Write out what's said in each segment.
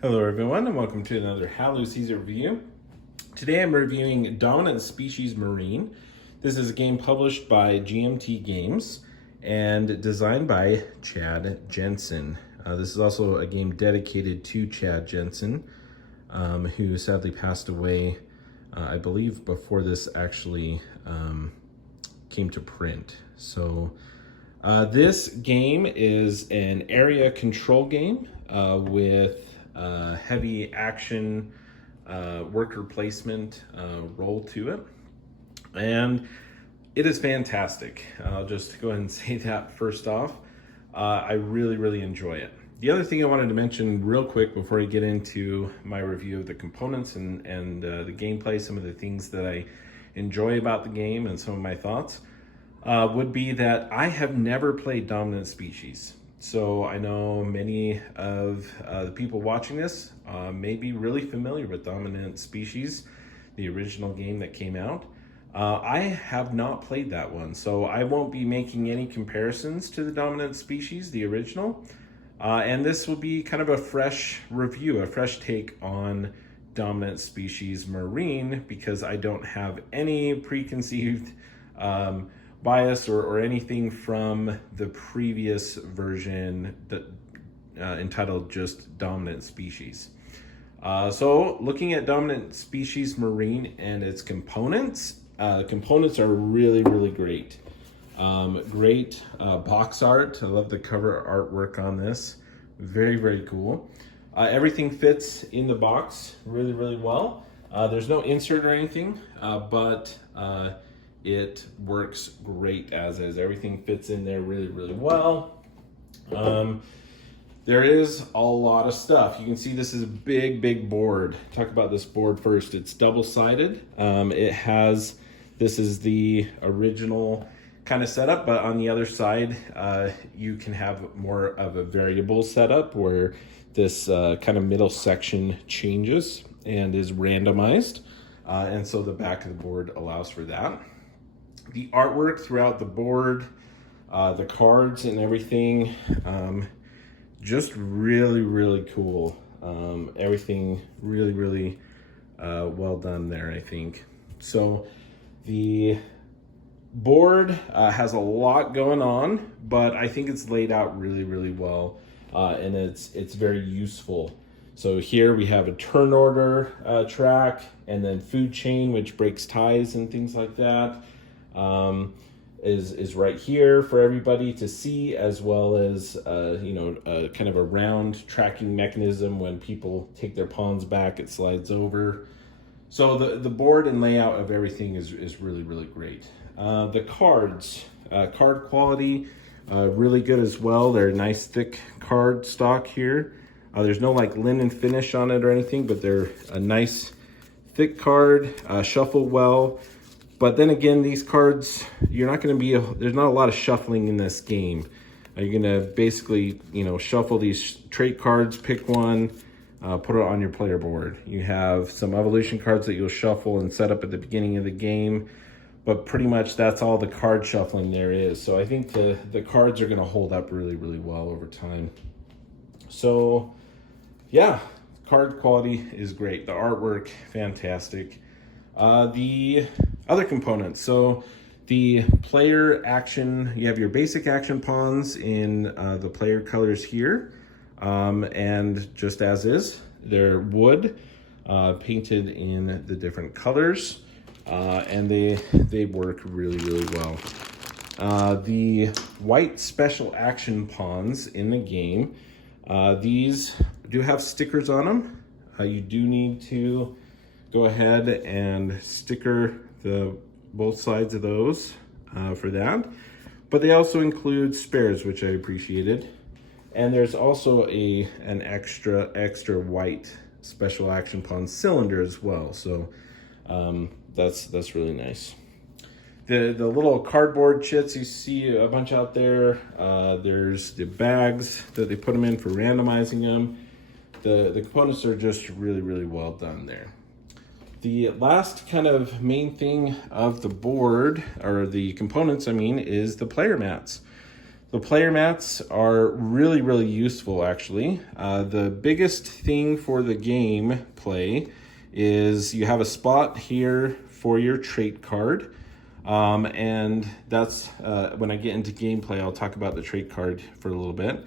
Hello everyone and welcome to another Halo Caesar review. Today I'm reviewing Dominant Species Marine. This is a game published by GMT Games and designed by Chad Jensen. This is also a game dedicated to Chad Jensen, who sadly passed away, I believe, before this actually came to print. So this game is an area control game with heavy action worker placement role to it, and it is fantastic. I'll just go ahead and say that first off. I really enjoy it. The other thing I wanted to mention real quick before I get into my review of the components and the gameplay, some of the things that I enjoy about the game and some of my thoughts, would be that I have never played Dominant Species. So I know many of the people watching this may be really familiar with Dominant Species, the original game that came out. I have not played that one, so I won't be making any comparisons to the Dominant Species, the original. And this will be kind of a fresh review, a fresh take on Dominant Species Marine, because I don't have any preconceived bias or anything from the previous version that entitled just Dominant Species. So looking at Dominant Species Marine and its components, components are really great. Great box art. I love the cover artwork on this. Very cool. Everything fits in the box really well. There's no insert or anything, but it works great as is. Everything fits in there really well. There is a lot of stuff. You can see this is a big board. Talk about this board first. It's double-sided. This is the original kind of setup, but on the other side, you can have more of a variable setup where this kind of middle section changes and is randomized. And so the back of the board allows for that. The artwork throughout the board, the cards and everything, just really cool. Everything really well done there, I think. So the board has a lot going on, but I think it's laid out really well, and it's very useful. So here we have a turn order track, and then food chain, which breaks ties and things like that. Is right here for everybody to see, as well as kind of a round tracking mechanism. When people take their pawns back, it slides over. So the board and layout of everything is really great. The cards, card quality, really good as well. They're nice thick card stock here. There's no like linen finish on it or anything, but they're a nice thick card, shuffle well. But then again, these cards, there's not a lot of shuffling in this game. You're gonna basically, shuffle these trait cards, pick one, put it on your player board. You have some evolution cards that you'll shuffle and set up at the beginning of the game, but pretty much that's all the card shuffling there is. So I think the cards are gonna hold up really well over time. So yeah, card quality is great. The artwork, fantastic. The other components, so the player action, you have your basic action pawns in the player colors here, and just as is, they're wood, painted in the different colors, and they work really well. The white special action pawns in the game, these do have stickers on them. You do need to go ahead and sticker both sides of those for that. But they also include spares, which I appreciated. And there's also an extra white special action pawn cylinder as well. So that's really nice. The little cardboard chits you see a bunch out there. There's the bags that they put them in for randomizing them. The components are just really well done there. The last kind of main thing of the board, or the components, I mean, is the player mats. The player mats are really, really useful, actually. The biggest thing for the game play is you have a spot here for your trait card. And that's when I get into gameplay, I'll talk about the trait card for a little bit.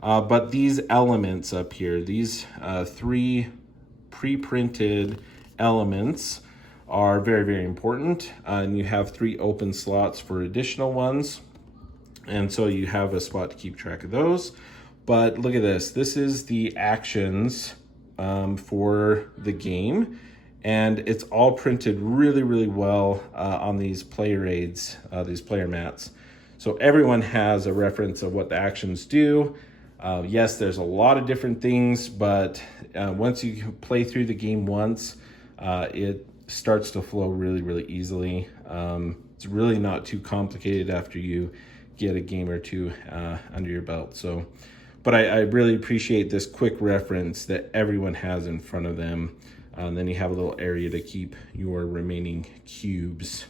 But these elements up here, these 3 pre-printed elements are very, very important. And you have 3 open slots for additional ones. And so you have a spot to keep track of those. But look at this. This is the actions for the game. And it's all printed really, really well on these player aids, these player mats. So everyone has a reference of what the actions do. Yes, there's a lot of different things, but once you play through the game once, it starts to flow really, really easily. It's really not too complicated after you get a game or two under your belt. So, but I really appreciate this quick reference that everyone has in front of them. And then you have a little area to keep your remaining cubes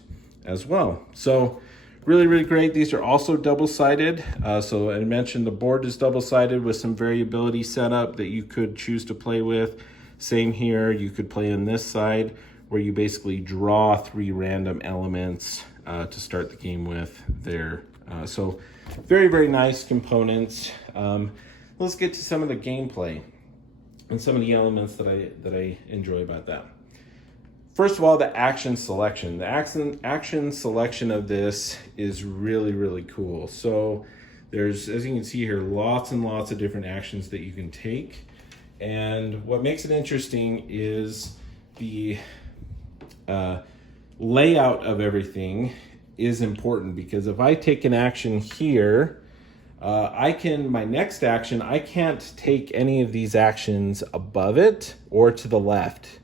as well. So really, really great. These are also double-sided. So I mentioned the board is double-sided with some variability set up that you could choose to play with. Same here, you could play on this side where you basically draw 3 random elements to start the game with there. So very, very nice components. Let's get to some of the gameplay and some of the elements that I enjoy about that. First of all, the action selection. The action selection of this is really, really cool. So there's, as you can see here, lots and lots of different actions that you can take. And what makes it interesting is the layout of everything is important, because if I take an action here, my next action, I can't take any of these actions above it or to the left.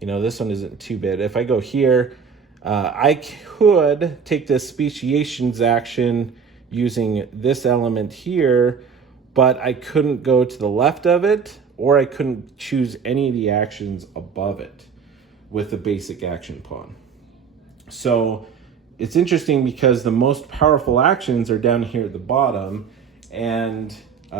You know, this one isn't too bad. If I go here, I could take this speciations action using this element here, but I couldn't go to the left of it, or I couldn't choose any of the actions above it with the basic action pawn. So it's interesting because the most powerful actions are down here at the bottom, and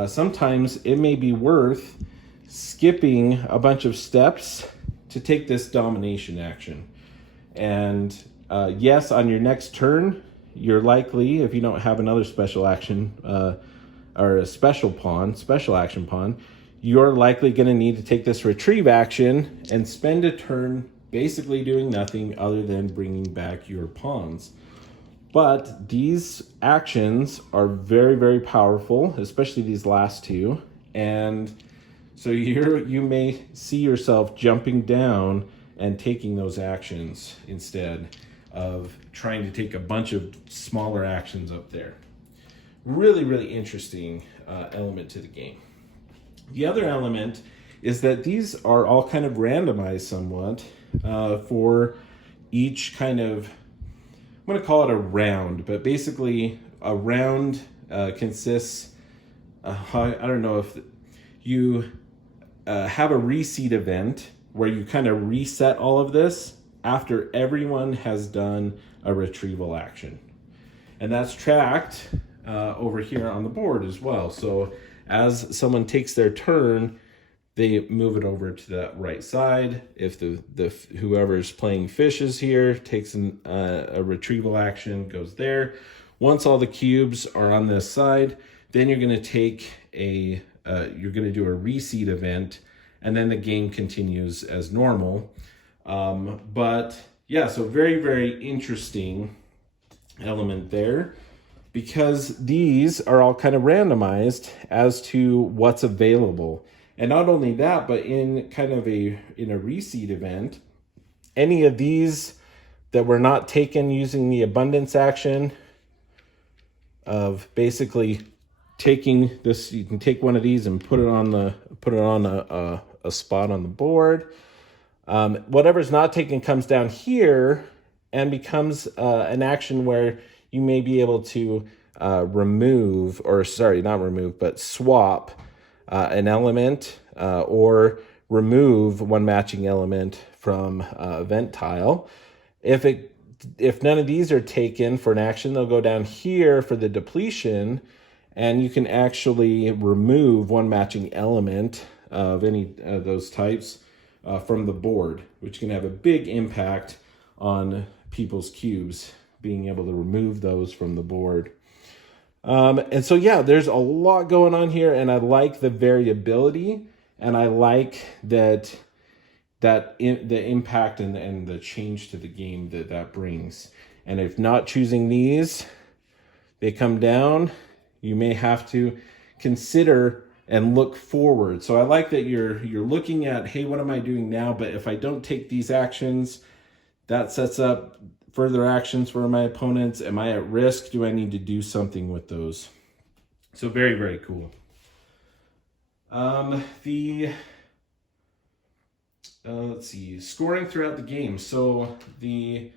sometimes it may be worth skipping a bunch of steps to take this domination action. And yes, on your next turn, you're likely, if you don't have another special action or a special action pawn, you're likely going to need to take this retrieve action and spend a turn basically doing nothing other than bringing back your pawns. But these actions are very, very powerful, especially these last 2. And so you may see yourself jumping down and taking those actions instead of trying to take a bunch of smaller actions up there. Really, really interesting element to the game. The other element is that these are all kind of randomized somewhat for each kind of, I'm going to call it a round, but basically a round consists, I don't know if you have a reseed event where you kind of reset all of this after everyone has done a retrieval action. And that's tracked over here on the board as well. So as someone takes their turn, they move it over to that right side. If whoever's playing fishes here takes a retrieval action, goes there. Once all the cubes are on this side, then you're going to take you're going to do a reseed event, and then the game continues as normal. But yeah, so very, very interesting element there, because these are all kind of randomized as to what's available. And not only that, but in kind of in a reseed event, any of these that were not taken using the abundance action of basically taking this, you can take one of these and put it on a spot on the board. Whatever's not taken comes down here and becomes an action where you may be able to swap an element or remove one matching element from event tile. If none of these are taken for an action, they'll go down here for the depletion, and you can actually remove one matching element of any of those types from the board, which can have a big impact on people's cubes, being able to remove those from the board. And so, yeah, there's a lot going on here, and I like the variability, and I like the impact and the change to the game that brings. And if not choosing these, they come down, you may have to consider and look forward. So I like that you're looking at, hey, what am I doing now? But if I don't take these actions, that sets up further actions for my opponents. Am I at risk? Do I need to do something with those? So very, very cool. Let's see, scoring throughout the game. So the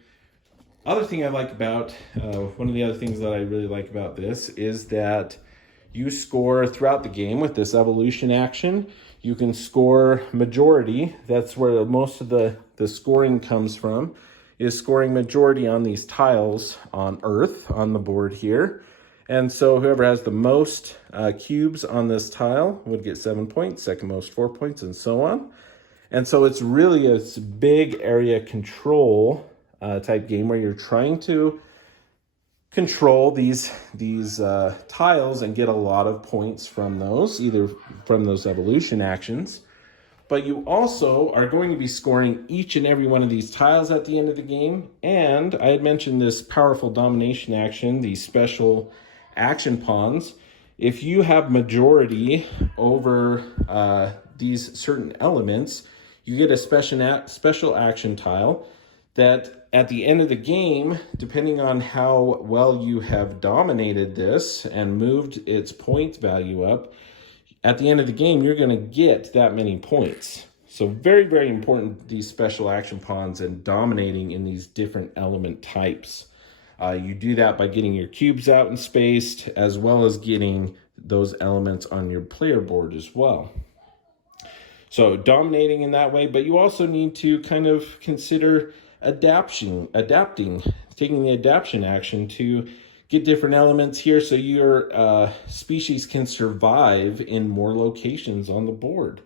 other thing I like about, one of the other things that I really like about this is that you score throughout the game with this evolution action. You can score majority. That's where most of the scoring comes from, is scoring majority on these tiles on Earth on the board here. And so whoever has the most cubes on this tile would get 7 points, second most 4 points, and so on. And so it's really a big area control type game where you're trying to control these tiles and get a lot of points from those, either from those evolution actions. But you also are going to be scoring each and every one of these tiles at the end of the game. And I had mentioned this powerful domination action, these special action pawns. If you have majority over these certain elements, you get a special action tile that at the end of the game, depending on how well you have dominated this and moved its point value up, at the end of the game, you're going to get that many points. So very, very important, these special action pawns and dominating in these different element types. You do that by getting your cubes out and spaced, as well as getting those elements on your player board as well. So dominating in that way, but you also need to kind of consider adapting, taking the adaptation action to get different elements here so your species can survive in more locations on the board.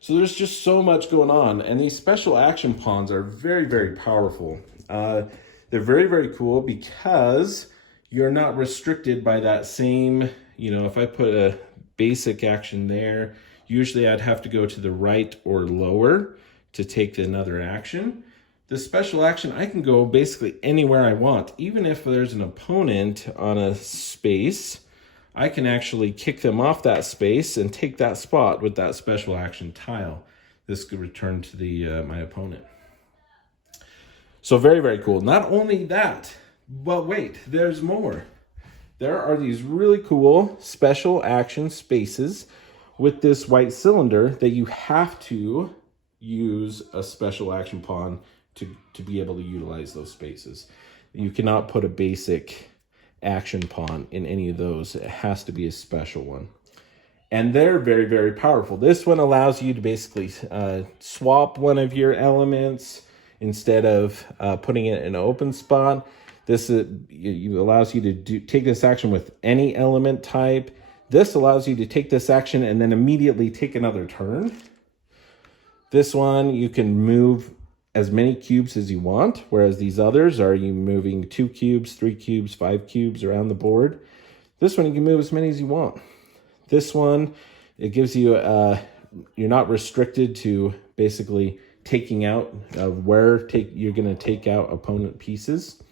So there's just so much going on, and these special action pawns are very, very powerful. They're very, very cool because you're not restricted by that same, if I put a basic action there, usually I'd have to go to the right or lower to take another action. The special action, I can go basically anywhere I want. Even if there's an opponent on a space, I can actually kick them off that space and take that spot with that special action tile. This could return to my opponent. So very, very cool. Not only that, but wait, there's more. There are these really cool special action spaces with this white cylinder that you have to use a special action pawn to be able to utilize those spaces. You cannot put a basic action pawn in any of those. It has to be a special one. And they're very, very powerful. This one allows you to basically swap one of your elements instead of putting it in an open spot. This allows you to take this action with any element type. This allows you to take this action and then immediately take another turn. This one, you can move as many cubes as you want, whereas these others are you moving 2 cubes, 3 cubes, 5 cubes around the board. This one, you can move as many as you want. This one, it gives you, you're not restricted to basically taking out where you're going to take out opponent pieces.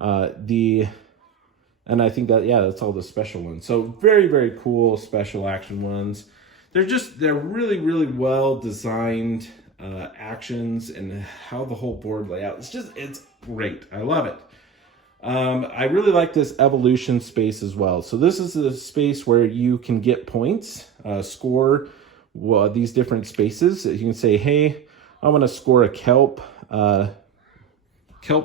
And I think that, that's all the special ones. So very, very cool special action ones. They're really, really well designed actions and how the whole board layout. It's great. I love it. I really like this evolution space as well. So this is the space where you can get points, score these different spaces. You can say, hey, I want to score a kelp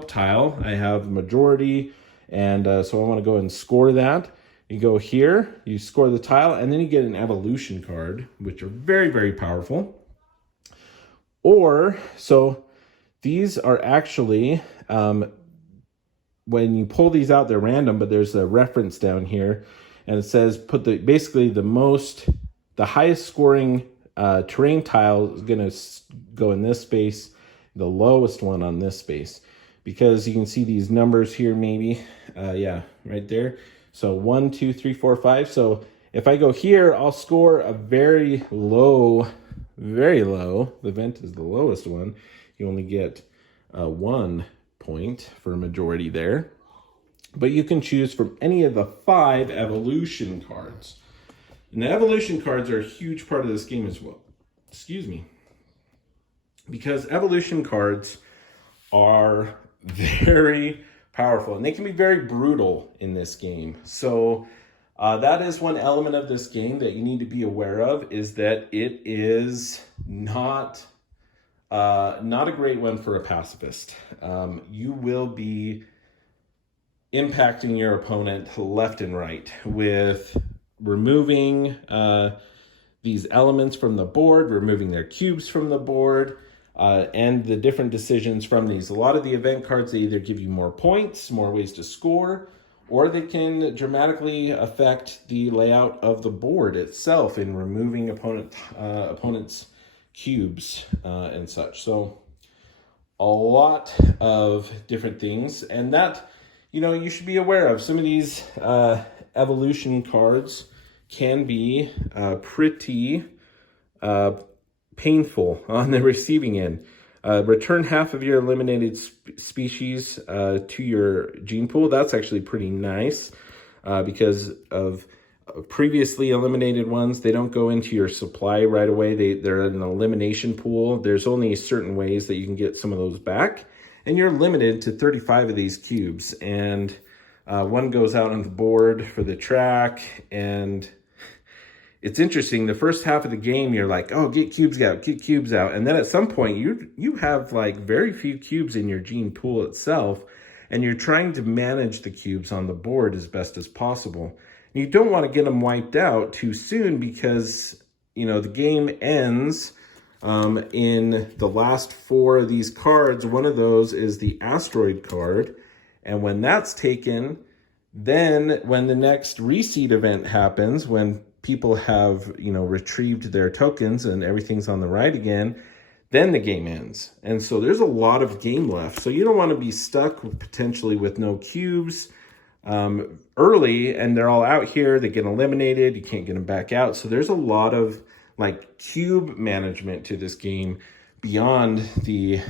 tile. I have majority, and so I want to go and score that. You go here, you score the tile, and then you get an evolution card, which are very, very powerful. Or, so these are actually, when you pull these out, they're random, but there's a reference down here. and it says put basically the highest scoring terrain tile is going to go in this space, the lowest one on this space, because you can see these numbers here, maybe, yeah, right there. So 1, 2, 3, 4, 5. So if I go here, I'll score a very low. The vent is the lowest one. You only get 1 point for a majority there. But you can choose from any of the 5 evolution cards. And the evolution cards are a huge part of this game as well. Excuse me. Because evolution cards are very powerful, and they can be very brutal in this game. So that is one element of this game that you need to be aware of, is that it is not a great one for a pacifist. You will be impacting your opponent left and right with removing these elements from the board, removing their cubes from the board, and the different decisions from these. A lot of the event cards, they either give you more points, more ways to score, or they can dramatically affect the layout of the board itself in removing opponent's cubes and such. So a lot of different things, and that, you should be aware of. Some of these evolution cards can be pretty painful on the receiving end. Return half of your eliminated species to your gene pool. That's actually pretty nice because of previously eliminated ones. They don't go into your supply right away. They're an elimination pool. There's only certain ways that you can get some of those back, and you're limited to 35 of these cubes. And one goes out on the board for the track, and it's interesting. The first half of the game, you're like, oh, get cubes out. And then at some point, you have like very few cubes in your gene pool itself, and you're trying to manage the cubes on the board as best as possible. And you don't want to get them wiped out too soon, because, the game ends in the last 4 of these cards. One of those is the asteroid card. And when that's taken, then when the next reseed event happens, when people have, retrieved their tokens and everything's on the right again, then the game ends. And so there's a lot of game left. So you don't want to be stuck potentially with no cubes early, and they're all out here. They get eliminated. You can't get them back out. So there's a lot of cube management to this game beyond the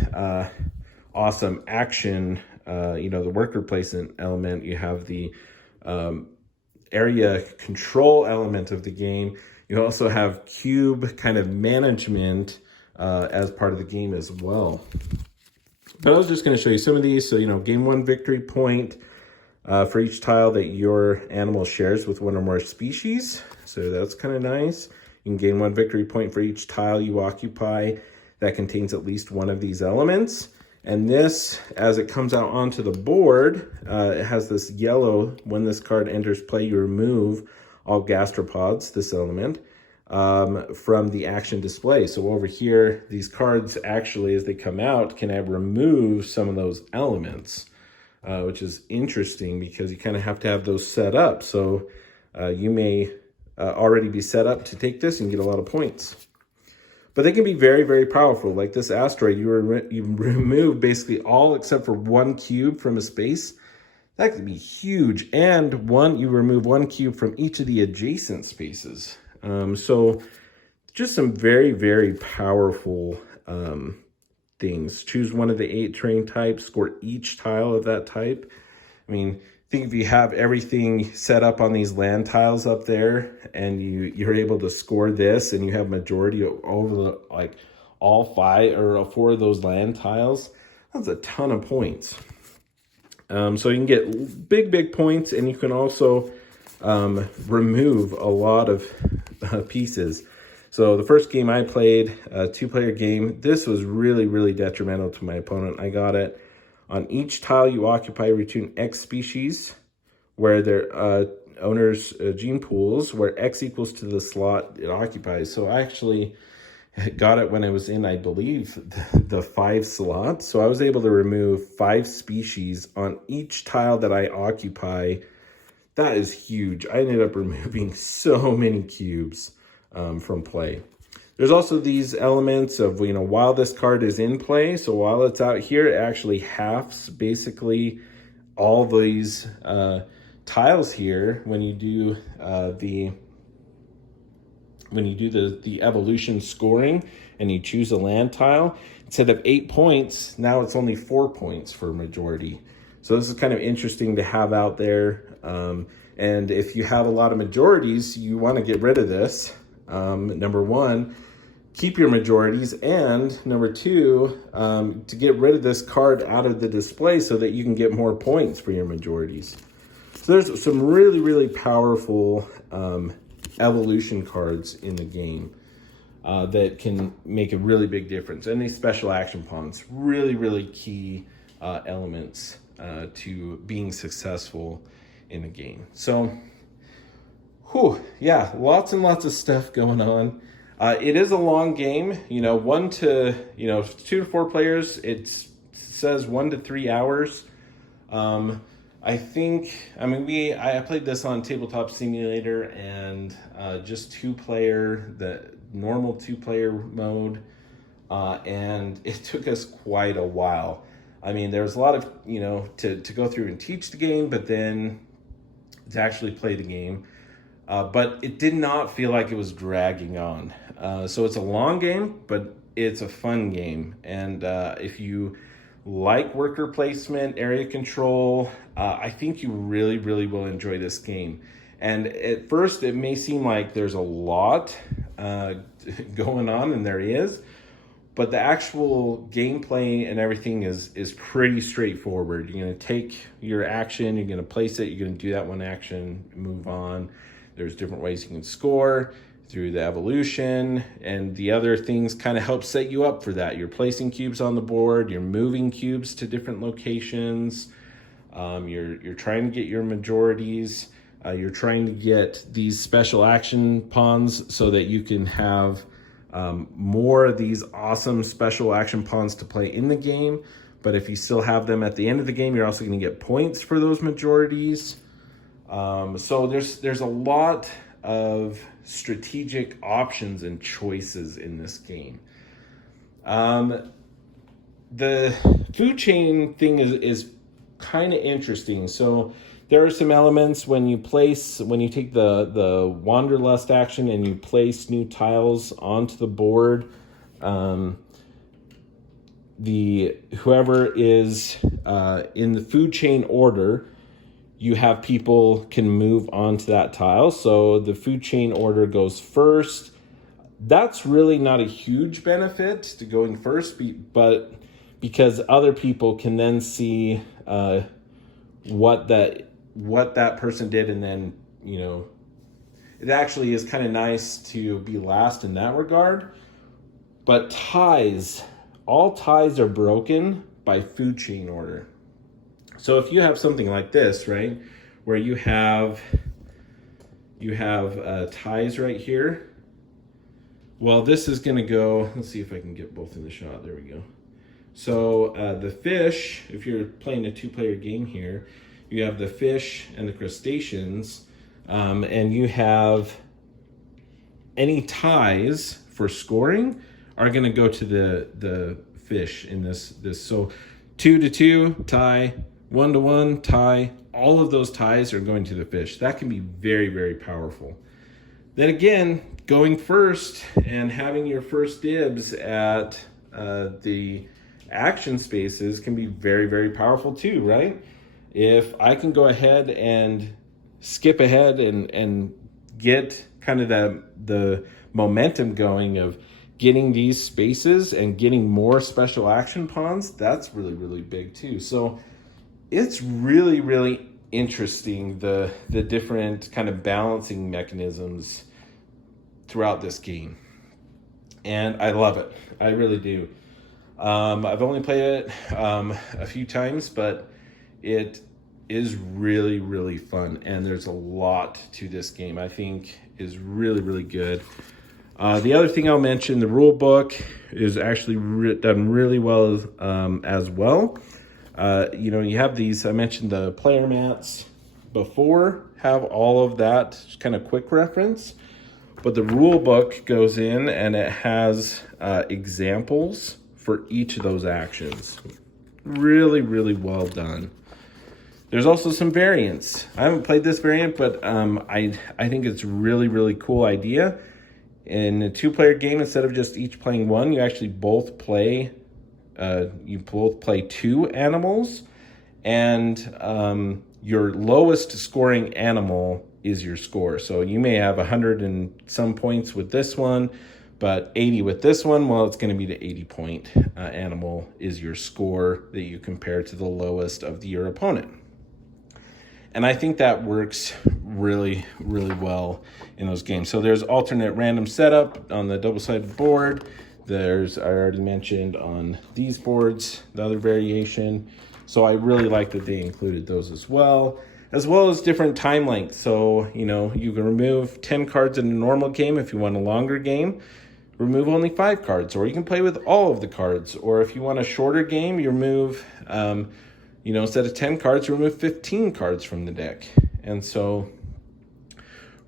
awesome action, the worker placement element. You have the area control element of the game. You also have cube kind of management as part of the game as well. But I was just going to show you some of these. So, gain 1 victory point for each tile that your animal shares with 1 or more species. So that's kind of nice. You can gain 1 victory point for each tile you occupy that contains at least one of these elements. And this, as it comes out onto the board, it has this yellow. When this card enters play, you remove all gastropods, this element, from the action display. So over here, these cards actually, as they come out, can remove some of those elements, which is interesting because you kind of have to have those set up. So you may already be set up to take this and get a lot of points. But they can be very, very powerful. Like this asteroid, you remove basically all except for 1 cube from a space. That could be huge. And you remove 1 cube from each of the adjacent spaces. So just some very, very powerful things. Choose one of the 8 terrain types, score each tile of that type. I mean, I think if you have everything set up on these land tiles up there, and you're able to score this, and you have majority over all 5 or 4 of those land tiles, that's a ton of points. So you can get big points, and you can also remove a lot of pieces. So the first game I played, a 2-player game, this was really, really detrimental to my opponent. I got it. On each tile you occupy, return X species, where their owner's gene pools, where X equals to the slot it occupies. So I actually got it when I was in, I believe, the 5 slot. So I was able to remove 5 species on each tile that I occupy that is huge. I ended up removing so many cubes from play. There's also these elements of, while this card is in play, so while it's out here, it actually halves basically all these tiles here when you do the evolution scoring and you choose a land tile. Instead of 8 points, now it's only 4 points for majority. So this is kind of interesting to have out there. And if you have a lot of majorities, you want to get rid of this. Number one, keep your majorities, and number two, to get rid of this card out of the display so that you can get more points for your majorities. So there's some really, really powerful evolution cards in the game that can make a really big difference. And these special action pawns, really, really key elements to being successful in a game. So, yeah, lots and lots of stuff going on. It is a long game, 2 to 4 players. It says 1 to 3 hours. I played this on Tabletop Simulator and just 2-player, the normal 2-player mode, and it took us quite a while. There was a lot of, to go through and teach the game, but then to actually play the game. But it did not feel like it was dragging on. So it's a long game, but it's a fun game. And if you like worker placement, area control, I think you really, really will enjoy this game. And at first, it may seem like there's a lot going on, and there is. But the actual gameplay and everything is pretty straightforward. You're going to take your action, you're going to place it, you're going to do that one action, move on. There's different ways you can score through the evolution, and the other things kind of help set you up for that. You're placing cubes on the board, you're moving cubes to different locations, you're trying to get your majorities, you're trying to get these special action pawns so that you can have more of these awesome special action pawns to play in the game. But if you still have them at the end of the game, you're also going to get points for those majorities. So there's a lot of strategic options and choices in this game. The food chain thing is kind of interesting. So there are some elements when you take the Wanderlust action and you place new tiles onto the board. Whoever is in the food chain order, you have people can move onto that tile. So the food chain order goes first. That's really not a huge benefit to going first, but because other people can then see what that person did, and then it actually is kind of nice to be last in that regard. But all ties are broken by food chain order. So if you have something like this, right, where you have ties right here, well, this is going to go, let's see if I can get both in the shot. There we go. So the fish, if you're playing a 2-player game here, you have the fish and the crustaceans, and you have any ties for scoring are going to go to the fish in this. So 2 to 2 tie, 1 to 1 tie, all of those ties are going to the fish. That can be very, very powerful. Then again, going first and having your first dibs at the action spaces can be very, very powerful too, right? If I can go ahead and skip ahead and get kind of the momentum going of getting these spaces and getting more special action pawns, that's really, really big too. So it's really, really interesting, the different kind of balancing mechanisms throughout this game. And I love it. I really do. I've only played it a few times, but it is really, really fun. And there's a lot to this game I think is really, really good. The other thing I'll mention, the rule book is actually done really well as well. You have these, I mentioned the player mats, before have all of that kind of quick reference, but the rule book goes in and it has examples for each of those actions. Really, really well done. There's also some variants. I haven't played this variant, but I think it's really, really cool idea. In a 2-player game, instead of just each playing one, you actually both play 2 animals, and your lowest scoring animal is your score. So you may have 100 and some points with this one, but 80 with this one. Well, it's going to be the 80-point animal is your score that you compare to the lowest of your opponent. And I think that works really, really well in those games. So there's alternate random setup on the double-sided board. There's, I already mentioned on these boards, the other variation. So I really like that they included those as well as different time lengths. So, you know, you can remove 10 cards in a normal game. If you want a longer game, remove only 5 cards, or you can play with all of the cards. Or if you want a shorter game, you remove, instead of 10 cards, remove 15 cards from the deck. And so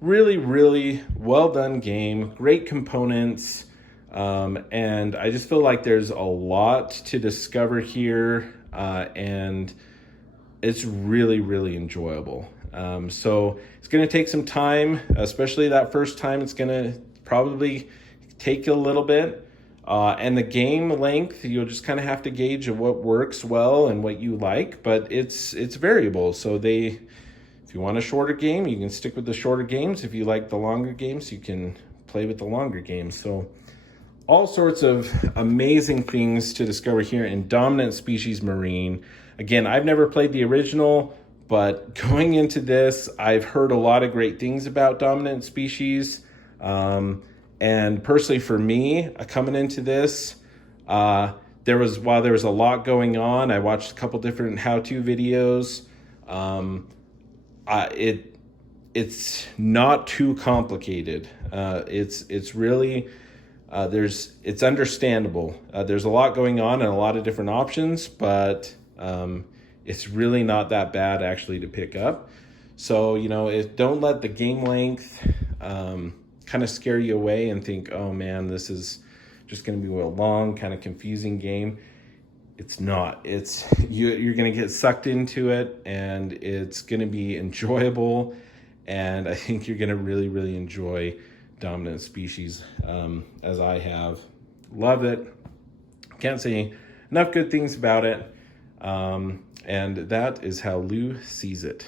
really, really well done game, great components. And I just feel like there's a lot to discover here, and it's really, really enjoyable. So it's going to take some time, especially that first time. It's going to probably take a little bit. And the game length, you'll just kind of have to gauge what works well and what you like, but it's variable. So if you want a shorter game, you can stick with the shorter games. If you like the longer games, you can play with the longer games. So all sorts of amazing things to discover here in Dominant Species Marine. Again, I've never played the original, but going into this, I've heard a lot of great things about Dominant Species. And personally for me, coming into this, while there was a lot going on, I watched a couple different how-to videos. It's not too complicated. It's really, it's understandable. There's a lot going on and a lot of different options, but it's really not that bad actually to pick up. So, don't let the game length kind of scare you away and think, oh man, this is just going to be a long, kind of confusing game. It's not. You're going to get sucked into it, and it's going to be enjoyable. And I think you're going to really, really enjoy Dominant Species, as I have. Love it. Can't say enough good things about it. And that is how Lou sees it.